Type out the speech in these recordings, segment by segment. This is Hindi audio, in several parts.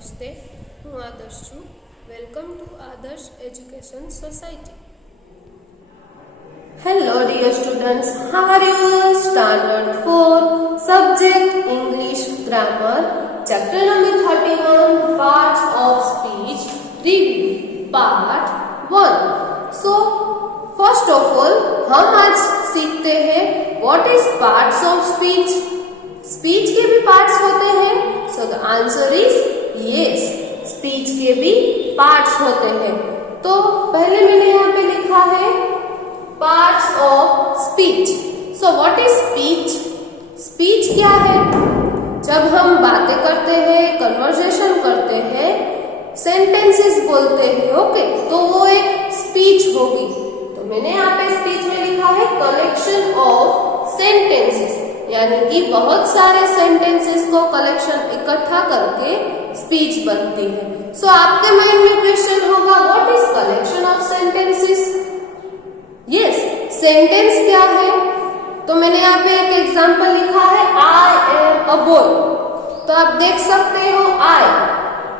નમસ્તે, હું આદર્શ છું. વેલકમ ટુ આદર્શ education society. Hello dear students, how are you? Standard 4, subject English Grammar, chapter number 31, parts of speech, review, part 1. So, first of all, हम आज सीखते हैं what is parts of speech. Speech के भी पार्ट्स होते हैं. So the answer is yes, speech के भी पार्ट्स होते हैं. तो पहले मैंने यहाँ पे लिखा है parts of speech. So what is speech? Speech क्या है? जब हम बातें करते हैं, कन्वर्सेशन करते हैं, सेंटेंसेस बोलते हैं, ओके, तो वो एक स्पीच होगी. तो मैंने यहाँ पे स्पीच में लिखा है कलेक्शन ऑफ सेंटेंसेस, यानी कि बहुत सारे सेंटेंसेस को कलेक्शन इकट्ठा करके स्पीच बनती है. सो आपके माइंड में क्वेश्चन होगा what is collection of sentences? Yes, sentence क्या है? तो मैंने यहाँ पे एक एग्जांपल लिखा है आई एम अ बॉय. तो आप देख सकते हो आई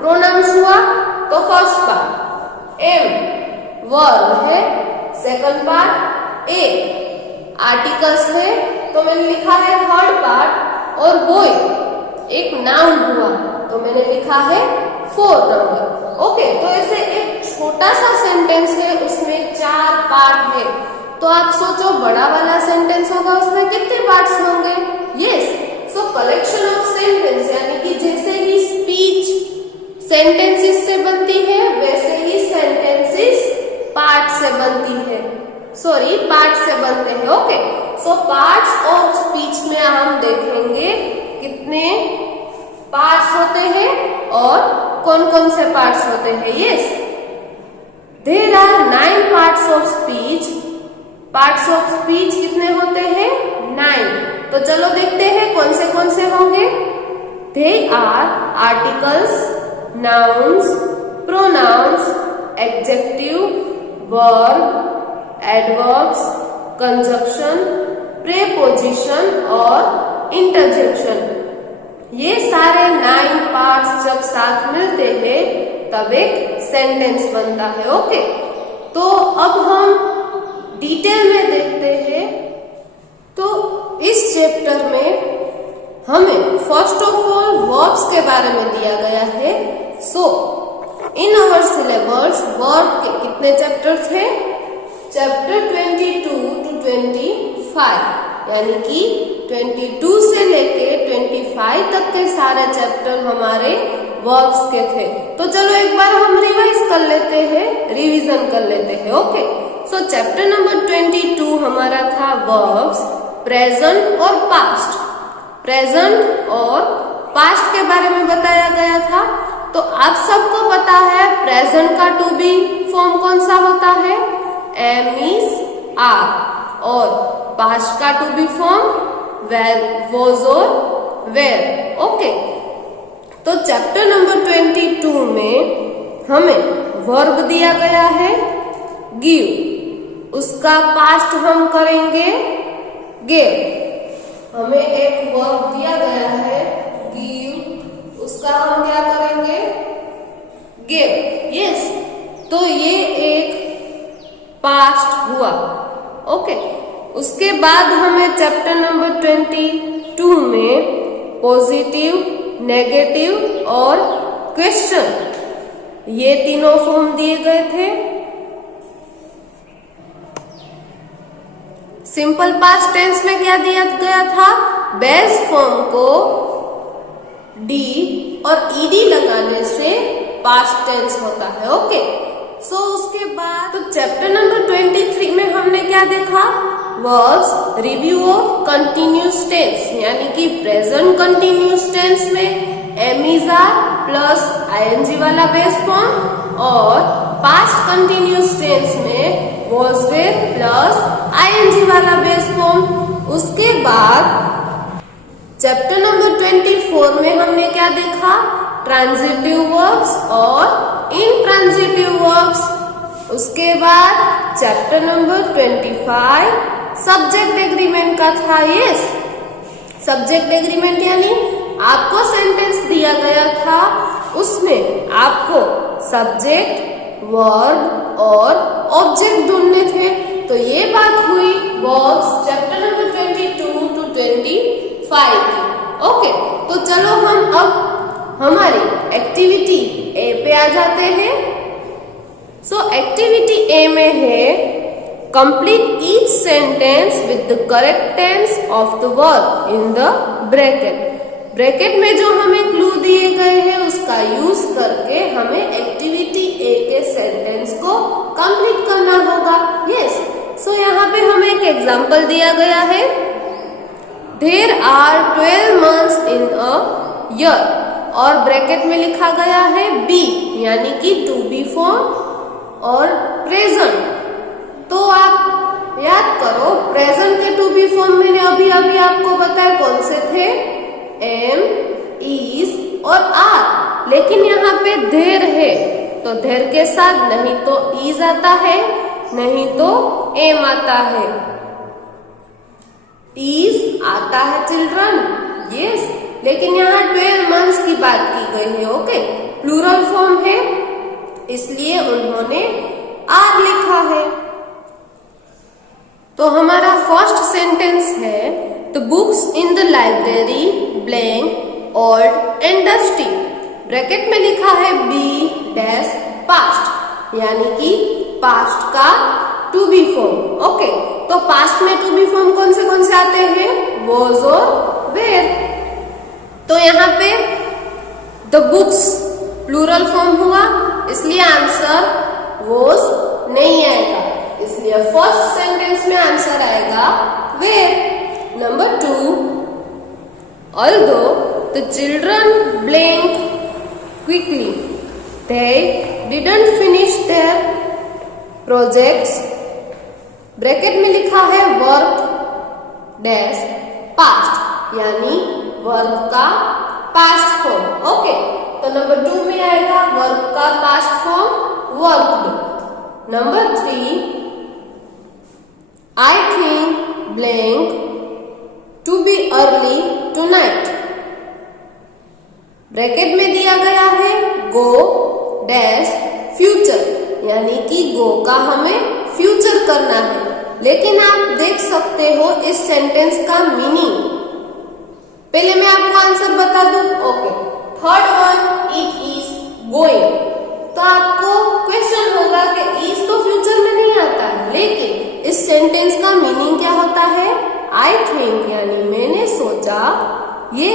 प्रोनाउंस हुआ तो फर्स्ट पार्ट, एम वर्ब है सेकंड पार्ट, ए आर्टिकल्स है तो मैंने लिखा है थर्ड पार्ट, और बॉय एक नाउन हुआ तो मैंने लिखा है फोर्थ नंबर. ओके, तो ऐसे एक छोटा सा सेंटेंस है, उसमें 4 पार्ट है. तो आप सोचो बड़ा वाला सेंटेंस होगा, उसमें कितने पार्ट्स होंगे? Yes, so collection of sentence, यानी कि जैसे ही स्पीच सेंटेंसेस से बनती है वैसे ही सेंटेंसेस पार्ट से बनती है. सॉरी, पार्ट से बनते हैं. Okay, so parts of speech में हम देखेंगे कितने पार्ट्स होते हैं और कौन कौन से पार्ट्स होते हैं. Yes, there are 9 parts of speech. Parts of speech कितने होते हैं? 9. तो चलो देखते हैं कौन से होंगे. They are articles, nouns, pronouns, adjective, verb, adverbs, conjunction, preposition और इंटरजेक्शन. ये सारे 9 पार्ट्स जब साथ मिलते हैं तब एक सेंटेंस बनता है. ओके, तो अब हम डिटेल में देखते हैं. तो इस चैप्टर में हमें फर्स्ट ऑफ ऑल वर्ब्स के बारे में दिया गया है. सो इन आवर सिलेबस वर्ब के कितने चैप्टर्स हैं? चैप्टर 22 to 25, यानी कि 22 से लेके 25 तक के सारे चैप्टर हमारे वर्ब्स के थे. तो चलो एक बार हम रिवाइज कर लेते हैं, रिवीजन कर लेते हैं. ओके, सो चैप्टर नंबर 22 हमारा था वर्ब्स, प्रेजेंट और पास्ट. प्रेजेंट और पास्ट के बारे में बताया गया था. तो आप सबको पता है प्रेजेंट का टू बी फॉर्म कौन सा होता है? Am is are. और पास्ट का to be form were, was और वेर. ओके, तो चैप्टर नंबर 22 में हमें वर्ब दिया गया है गिव, उसका पास्ट हम करेंगे गेव. हमें एक वर्ब दिया गया है गिव, उसका हम क्या करेंगे? गेव. यस, तो ये एक पास्ट हुआ. ओके, उसके बाद हमें चैप्टर नंबर 22 में पॉजिटिव, नेगेटिव और क्वेश्चन, ये तीनों फॉर्म दिए गए थे. सिंपल पास्ट टेंस में क्या दिया गया था? बेस फॉर्म को डी और ईडी लगाने से पास्ट टेंस होता है. ओके, सो उसके बाद तो चैप्टर नंबर 23 में हमने क्या देखा? Verbs, review of continuous tense, यानी कि प्रेजेंट कंटिन्यूस टेंस में am is are plus ING वाला बेस फॉर्म, और पास्ट कंटिन्यूस टेंस में वॉज वेर प्लस आईएनजी वाला बेस फॉर्म. उसके बाद चैप्टर नंबर 24 में हमने क्या देखा? ट्रांजिटिव वर्ब्स और इनट्रांजिटिव वर्ब्स. उसके बाद चैप्टर नंबर 25 सब्जेक्ट एग्रीमेंट का था. यस, सब्जेक्ट एग्रीमेंट यानी आपको सेंटेंस दिया गया था, उसमें सब्जेक्ट, वर्ब और ऑब्जेक्ट ढूंढने थे। तो ये बात हुई वर्ब्स चैप्टर नंबर 22 to 25 की। ओके, तो चलो हम अब हमारी एक्टिविटी ए पे आ जाते हैं। सो एक्टिविटी ए में है complete each sentence with the correct tense of the verb in the bracket. Bracket में जो हमें क्लू दिए गए हैं उसका यूज करके हमें एक्टिविटी ए के सेंटेंस को कंप्लीट करना होगा। यस, सो यहाँ पे हमें एक एग्जांपल दिया गया है। There are 12 months in a year और ब्रैकेट में लिखा गया है बी यानी कि टू बी फॉर्म और प्रेजेंट। तो आप याद करो प्रेजेंट के टू बी फॉर्म मैंने अभी अभी आपको बताया कौन से थे, एम, इज और आर। लेकिन यहाँ पे देर है तो देर के साथ नहीं तो इज आता है नहीं तो एम आता है। इज आता है चिल्ड्रन, यस, लेकिन यहाँ 12 months की बात की गई है। ओके, प्लूरल फॉर्म है इसलिए उन्होंने आर लिखा है। तो हमारा फर्स्ट सेंटेंस है the books in the library blank old and dusty. Bracket में लिखा है बी डैश पास्ट यानी कि पास्ट का टू बी फॉर्म। ओके, तो पास्ट में टू बी फॉर्म कौन से आते हैं, वॉज और वेयर। तो यहाँ पे द बुक्स प्लूरल फॉर्म हुआ इसलिए आंसर वॉज नहीं आएगा, इसलिए फर्स्ट सेंटेंस में आंसर आएगा where. Number 2, although the children blinked quickly, they didn't finish their projects। Bracket में लिखा है वर्ब डैश पास्ट यानी वर्ब का पास्ट फॉर्म। ओके, तो नंबर 2 में आएगा वर्ब का past form verb. Number 3, I think blank to be early tonight। Bracket में दिया गया है गो डैश फ्यूचर यानी कि गो का हमें फ्यूचर करना है। लेकिन आप देख सकते हो इस सेंटेंस का मीनिंग। पहले मैं आपको आंसर बता दूं। Okay, third one it is going. तो आपको क्वेश्चन होगा कि इज तो फ्यूचर में नहीं आता है, लेकिन इस सेंटेंस का मीनिंग क्या होता है, आई थिंक यानी मैंने सोचा ये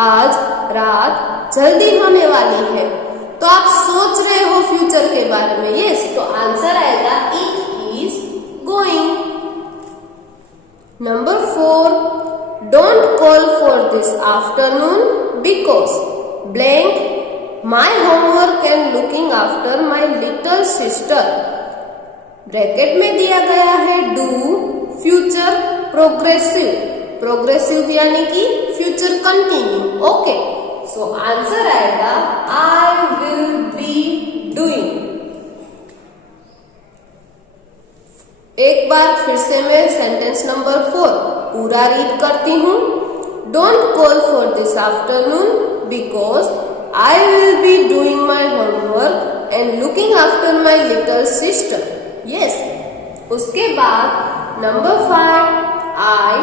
आज रात जल्दी होने वाली है। तो आप सोच रहे हो फ्यूचर के बारे में, यस, तो आंसर आएगा it is going. Number 4, don't call for this afternoon because blank my homework and looking after my little sister. Bracket में दिया गया है डू फ्यूचर प्रोग्रेसिव, प्रोग्रेसिव यानी कि future continue. Okay, so answer आएगा आई विल बी डूइंग। एक बार फिर से मैं सेंटेंस नंबर 4 पूरा रीड करती हूँ। Don't call for this afternoon because I will be doing my homework and looking after my little sister. Yes, उसके बाद number 5, I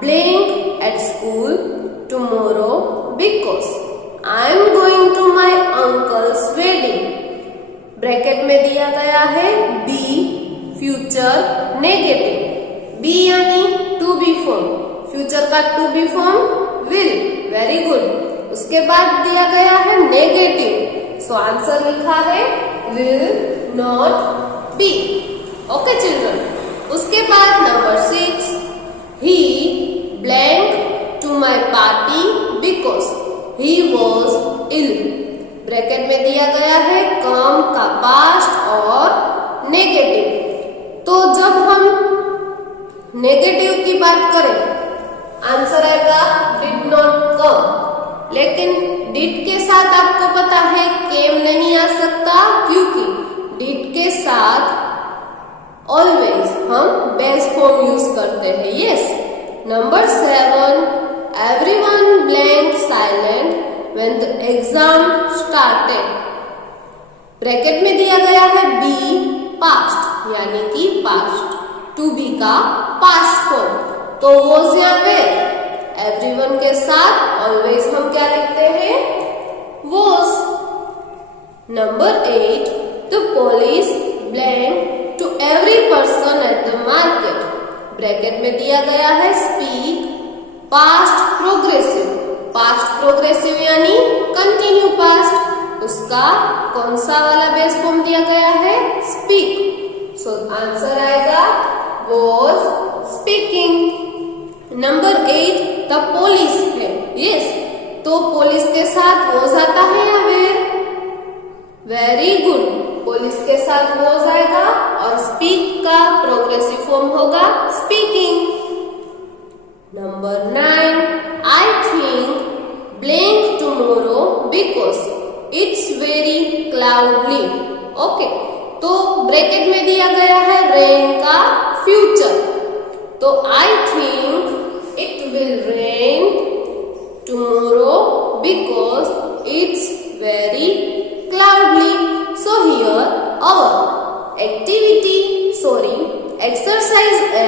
blank at school tomorrow because I am going to my uncle's wedding. Bracket में दिया गया है बी फ्यूचर नेगेटिव, बी यानी टू बी फॉर्म, फ्यूचर का to be form will. Very good. उसके बाद दिया गया है नेगेटिव, सो आंसर लिखा है will not be. Okay children, उसके बाद number 6, he blank to my party because he was ill. Bracket में दिया गया है काम का पास्ट और नेगेटिव। तो जब हम नेगेटिव की बात करें आंसर आएगा डिड नॉट कम, लेकिन डिड के साथ आपको पता है केम नहीं आ सकता क्योंकि डिड के साथ ऑलवेज हम बेस फॉर्म यूज करते हैं। Yes. Number 7, everyone blank silent when the exam started। Bracket में दिया गया है बी पास्ट यानी कि पास्ट, टू बी का पास्ट फॉर्म। तो वॉज या वेयर, एवरीवन के साथ ऑलवेज हम क्या लिखते हैं, was. Number 8, the police blank to every person at the market. Bracket में दिया गया है speak past progressive, past progressive यानी कंटिन्यू पास्ट, उसका कौन सा वाला बेस फॉर्म दिया गया है, स्पीक। सो आंसर आएगा was speaking. Number 8, the police है, यस, तो पुलिस के साथ वॉज आता है या वेयर, वेरी गुड, पुलिस के साथ वॉज आएगा और स्पीक का प्रोग्रेसिव फॉर्म होगा speaking. Number 9, I think blank tomorrow because it's very cloudy. Okay, तो ब्रैकेट में दिया गया है रेन का फ्यूचर, तो I think it will rain tomorrow because it's very cloudy. So here our exercise A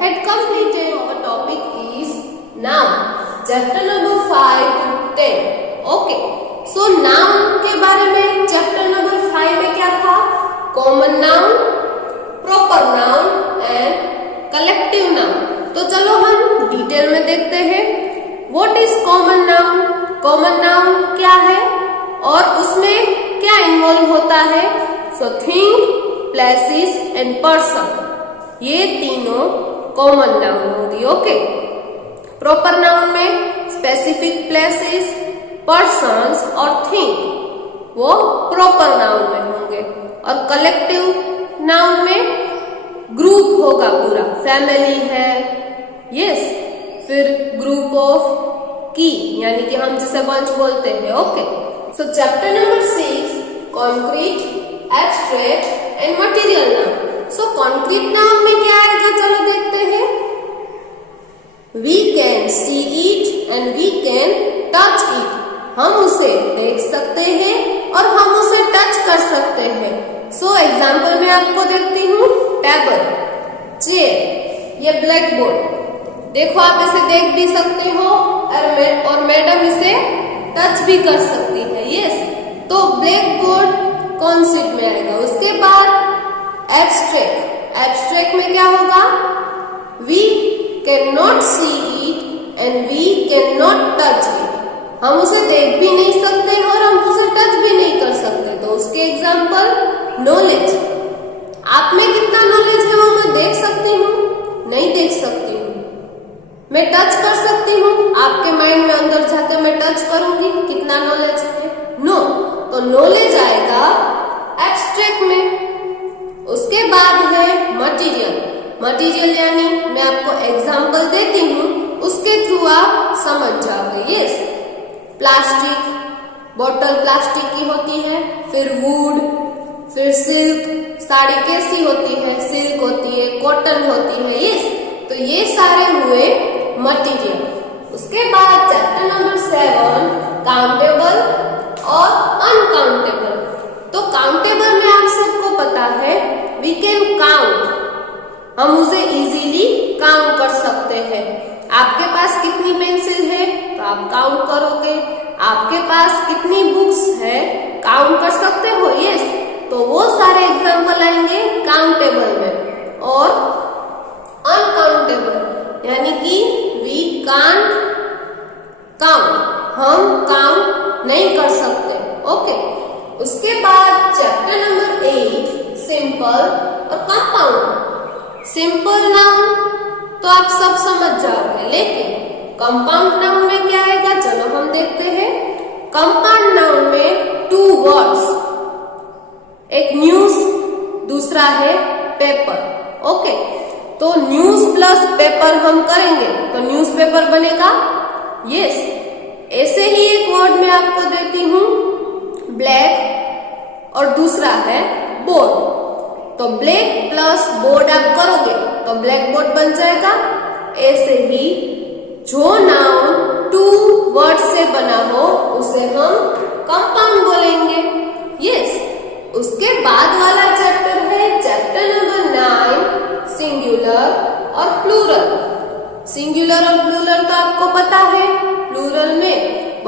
had completed. Our topic is noun. Chapter number 5 to 10. Okay. So noun के बारे में chapter number 5 में क्या था? Common noun, proper noun and collective noun. तो चलो हम डिटेल में देखते हैं. What is common noun? Common noun क्या है और उसमें क्या इन्वॉल्व होता है? So thing, places and person, ये तीनों कॉमन नाउन होंगी। ओके, प्रॉपर नाउन में स्पेसिफिक प्लेसेस, पर्सन्स और थिंग वो प्रॉपर नाउन में होंगे और कलेक्टिव नाउन में ग्रुप होगा पूरा, फैमिली है, यस, फिर ग्रुप ऑफ की यानी कि हम जिसे बंच बोलते हैं। Okay, so chapter number 6, concrete, abstract and material noun. So concrete noun में क्या आएगा, चलो देखते हैं। We can see it and we can touch it. हम उसे देख सकते हैं और हम उसे टच कर सकते हैं। So एग्जाम्पल में आपको देखती हूँ, टेबल, चेयर, ये ब्लैक बोर्ड, देखो आप इसे देख भी सकते हो और मैडम इसे टच भी कर सकती है, यस। तो ब्लैक बोर्ड कौन सीट में आएगा? उसके बाद एब्स्ट्रैक्ट, एब्स्ट्रैक्ट में क्या होगा? We can not see it and we can not touch it. हम उसे देख भी नहीं सकते और हम उसे टच भी नहीं कर सकते। तो उसके एग्जाम्पल, नॉलेज, आप में कितना नॉलेज है वो मैं देख सकती हूँ? नहीं देख सकती हूँ। मैं टच कर सकती हूँ, आपके माइंड में अंदर जाकर मैं टच करूंगी, कितना नॉलेज है? नो। तो नॉलेज आएगा एब्स्ट्रैक्ट में। उसके बाद है मटेरियल, मटेरियल यानी मैं आपको एग्जांपल देती हूँ, उसके थ्रू आप समझ जाओगे। यस, प्लास्टिक, बोतल प्लास्टिक की होती है, फिर वुड, फिर सिल्क, साड़ी कैसी होती है? सिल्क होती है, कॉटन होती है। यस, तो ये सारे हुए मटेरियल। उसके बाद चैप्टर नंबर 7, काउंटेबल और अनकाउंटेबल। तो काउंटेबल में आप सबको पता है, वी कैन काउंट, हम उसे इजीली काउंट कर सकते हैं। आपके पास कितनी पेंसिल है तो आप काउंट करोगे, आपके पास कितनी बुक्स है काउंट कर सकते हो। यस, तो वो सारे एग्जाम्पल आएंगे काउंटेबल में। और अनकाउंटेबल यानी कि वी कांट काउंट, हम काउंट नहीं कर सकते। ओके, उसके बाद चैप्टर नंबर 8, सिंपल और कंपाउंड। सिंपल नाउन तो आप सब समझ जाओगे, लेकिन कंपाउंड नाउन में क्या आएगा, चलो हम देखते हैं। कंपाउंड नाउन में 2 वर्ड्स, एक न्यूज, दूसरा है पेपर। ओके, तो न्यूज प्लस पेपर हम करेंगे तो न्यूज़पेपर बनेगा। यस, ऐसे ही एक वर्ड मैं आपको देती हूँ, ब्लैक और दूसरा है बोर्ड। तो ब्लैक प्लस बोर्ड आप करोगे तो ब्लैक बोर्ड बन जाएगा। ऐसे ही जो नाउन 2 वर्ड से बना हो उसे हम कंपाउंड बोलेंगे। यस,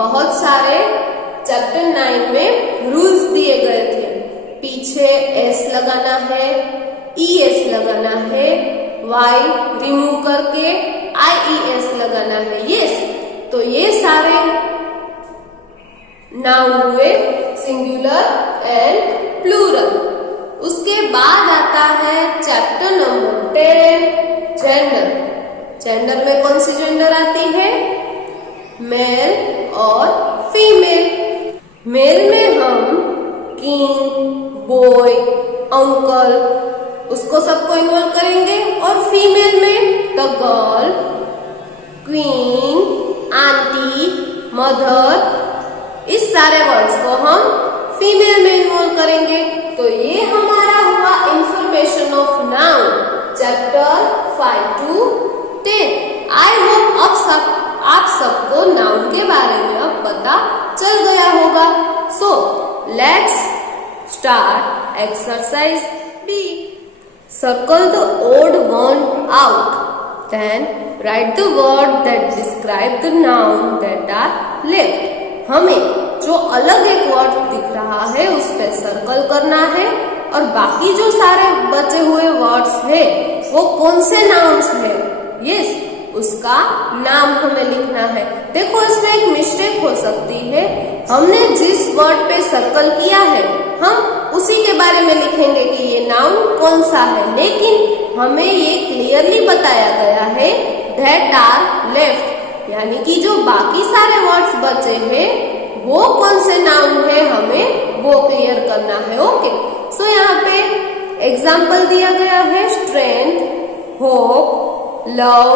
बहुत सारे चैप्टर 9 में रूल्स दिए गए थे। पीछे एस लगाना है, ES लगाना है, Y रिमूव करके IES लगाना है। यस, तो ये सारे नाउन हुए सिंगुलर एंड प्लूरल। उसके बाद आता है चैप्टर नंबर 10 जेंडर। जेंडर में कौन सी जेंडर आती है? मेल और फीमेल। मेल में हम किंग, बॉय, अंकल उसको सबको इन्वॉल्व करेंगे, और फीमेल में the girl, queen, aunty, mother, इस सारे वर्ड्स को हम फीमेल में इन्वॉल्व करेंगे। तो ये हमारा हुआ information of noun chapter 5 to 10। I hope आप सबको नाउन के बारे में अब पता चल गया होगा। So let's start exercise B. Circle the odd one out. Then write the word that describe the noun that are left. हमें जो अलग एक वर्ड दिख रहा है उस पे सर्कल करना है, और बाकी जो सारे बचे हुए वर्ड्स है वो कौन से नाउन्स है, यस, उसका नाम हमें लिखना है। देखो इसमें एक मिस्टेक हो सकती है, हमने जिस वर्ड पे सर्कल किया है हम उसी के बारे में लिखेंगे कि ये नाउन कौन सा है, लेकिन हमें ये क्लियरली बताया गया है दैट आर लेफ्ट, यानी कि जो बाकी सारे वर्ड्स बचे हैं वो कौन से नाउन है हमें वो क्लियर करना है। ओके, सो यहाँ पे एग्जाम्पल दिया गया है strength, hope, love,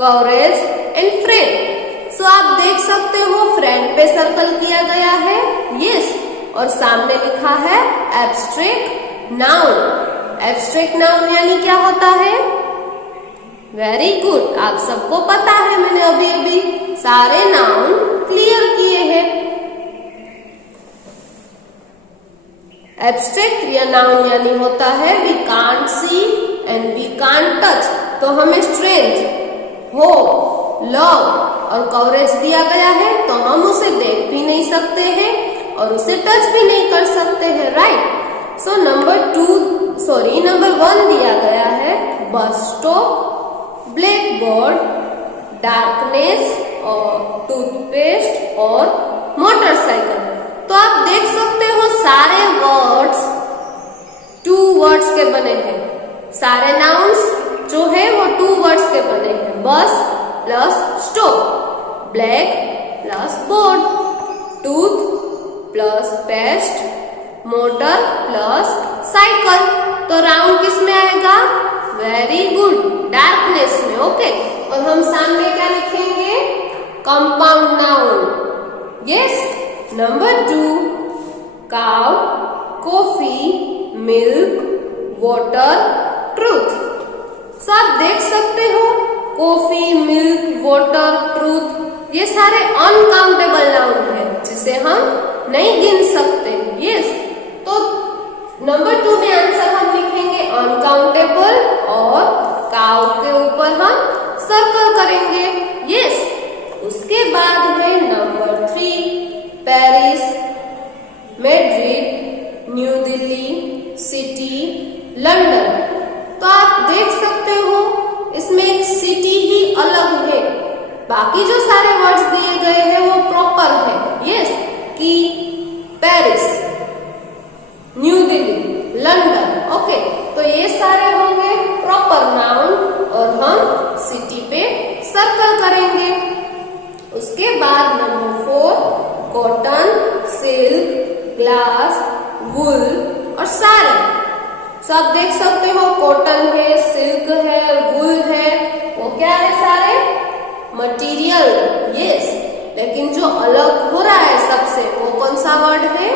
courage and friend. So आप देख सकते हो फ्रेंड पे सर्कल किया गया है, यस, और सामने लिखा है एब्स्ट्रैक्ट नाउन। एब्स्ट्रैक्ट नाउन यानी क्या होता है? वेरी गुड, आप सबको पता है, मैंने अभी अभी सारे नाउन क्लियर किए हैं। एब्स्ट्रैक्ट या नाउन यानी होता है we can't see and we can't touch. तो हमें स्ट्रेंथ, होप, लव और कवरेज दिया गया है, तो हम उसे देख भी नहीं सकते हैं और उसे टच भी नहीं कर सकते हैं, राइट। सो नंबर 1 दिया गया है bus stop, black board, darkness और टूथपेस्ट और मोटरसाइकिल। तो आप देख सकते हो सारे वर्ड्स 2 वर्ड्स के बने हैं, सारे नाउन्स जो है वो 2 वर्ड्स के बने हैं, bus plus stop, black plus board, tooth plus paste, motor plus cycle. तो राउंड किस में आएगा? वेरी गुड, डार्कनेस में। ओके, और हम सामने क्या लिखेंगे? Compound noun. Yes, number 2 cow, coffee, milk, water, truth. So आप देख सकते हो कॉफी, मिल्क, वाटर, ट्रूथ ये सारे अनकाउंटेबल नाउन है जिसे हम नहीं गिन सकते। यस, तो नंबर 2 में आंसर हम लिखेंगे अनकाउंटेबल और काउ के ऊपर हम सर्कल करेंगे। यस, उसके बाद है number 3 Paris, Madrid, new Delhi, city, London. तो आप देख सकते हो इसमें एक सिटी ही अलग है, बाकी जो सारे वर्ड्स दिए गए हैं वो प्रॉपर है। यस, कि Paris, new Delhi, London. Okay, तो ये सारे होंगे प्रॉपर नाउन और हम सिटी पे सर्कल करेंगे। उसके बाद नंबर 4 कॉटन, सिल्क, ग्लास, वुल और साड़ी। सब देख सकते हो कॉटन है, सिल्क है, वुल है, वो क्या है? सारे मटेरियल। यस, लेकिन जो अलग हो रहा है सबसे वो कौन सा वर्ड है?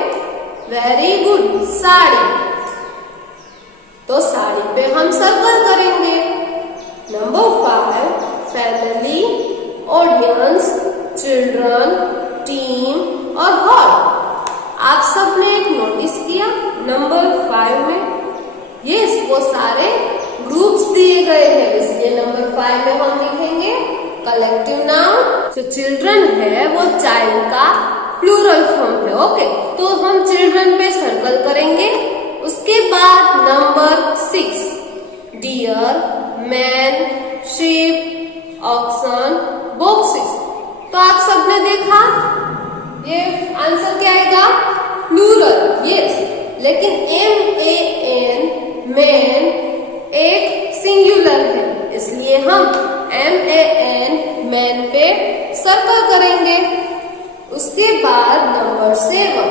Very good, sari. तो साड़ी पे हम सर्कल करेंगे। Number 5 family, audience, children, team और हॉल। आप सबने एक नोटिस किया नंबर 5 में? यस, वो सारे ग्रुप्स दिए गए हैं, इसलिए नंबर 5 में हम लिखेंगे कलेक्टिव नाउन जो चिल्ड्रन है वो चाइल्ड का प्लूरल फॉर्म है। ओके, तो हम चिल्ड्रन पे सर्कल करेंगे। उसके बाद number 6, deer, man, sheep, oxen, boxes. तो आप सबने देखा ये आंसर क्या आएगा? Plural, yes. लेकिन MAN मैन एक सिंगुलर है, इसलिए हम MAN मैन पे सर्कल करेंगे। उसके बाद number 7,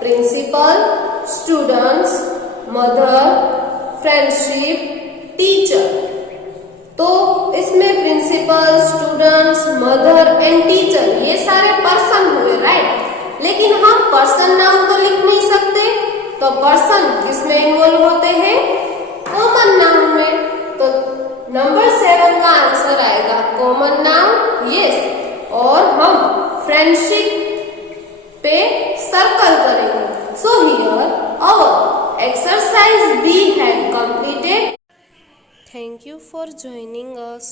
principal, students, mother, friendship, teacher. तो इसमें principal, students, mother and teacher ये सारे पर्सन हुए, राइट? लेकिन हम पर्सन नाउन तो लिख नहीं सकते, तो पर्सन किसमें इन्वॉल्व होते हैं? कॉमन नाउन में। तो नंबर 7 का आंसर आएगा कॉमन नाउन, यस। और हम फ्रेंडशिप पे सर्कल करेंगे। So here our exercise B had completed. Thank you for joining us.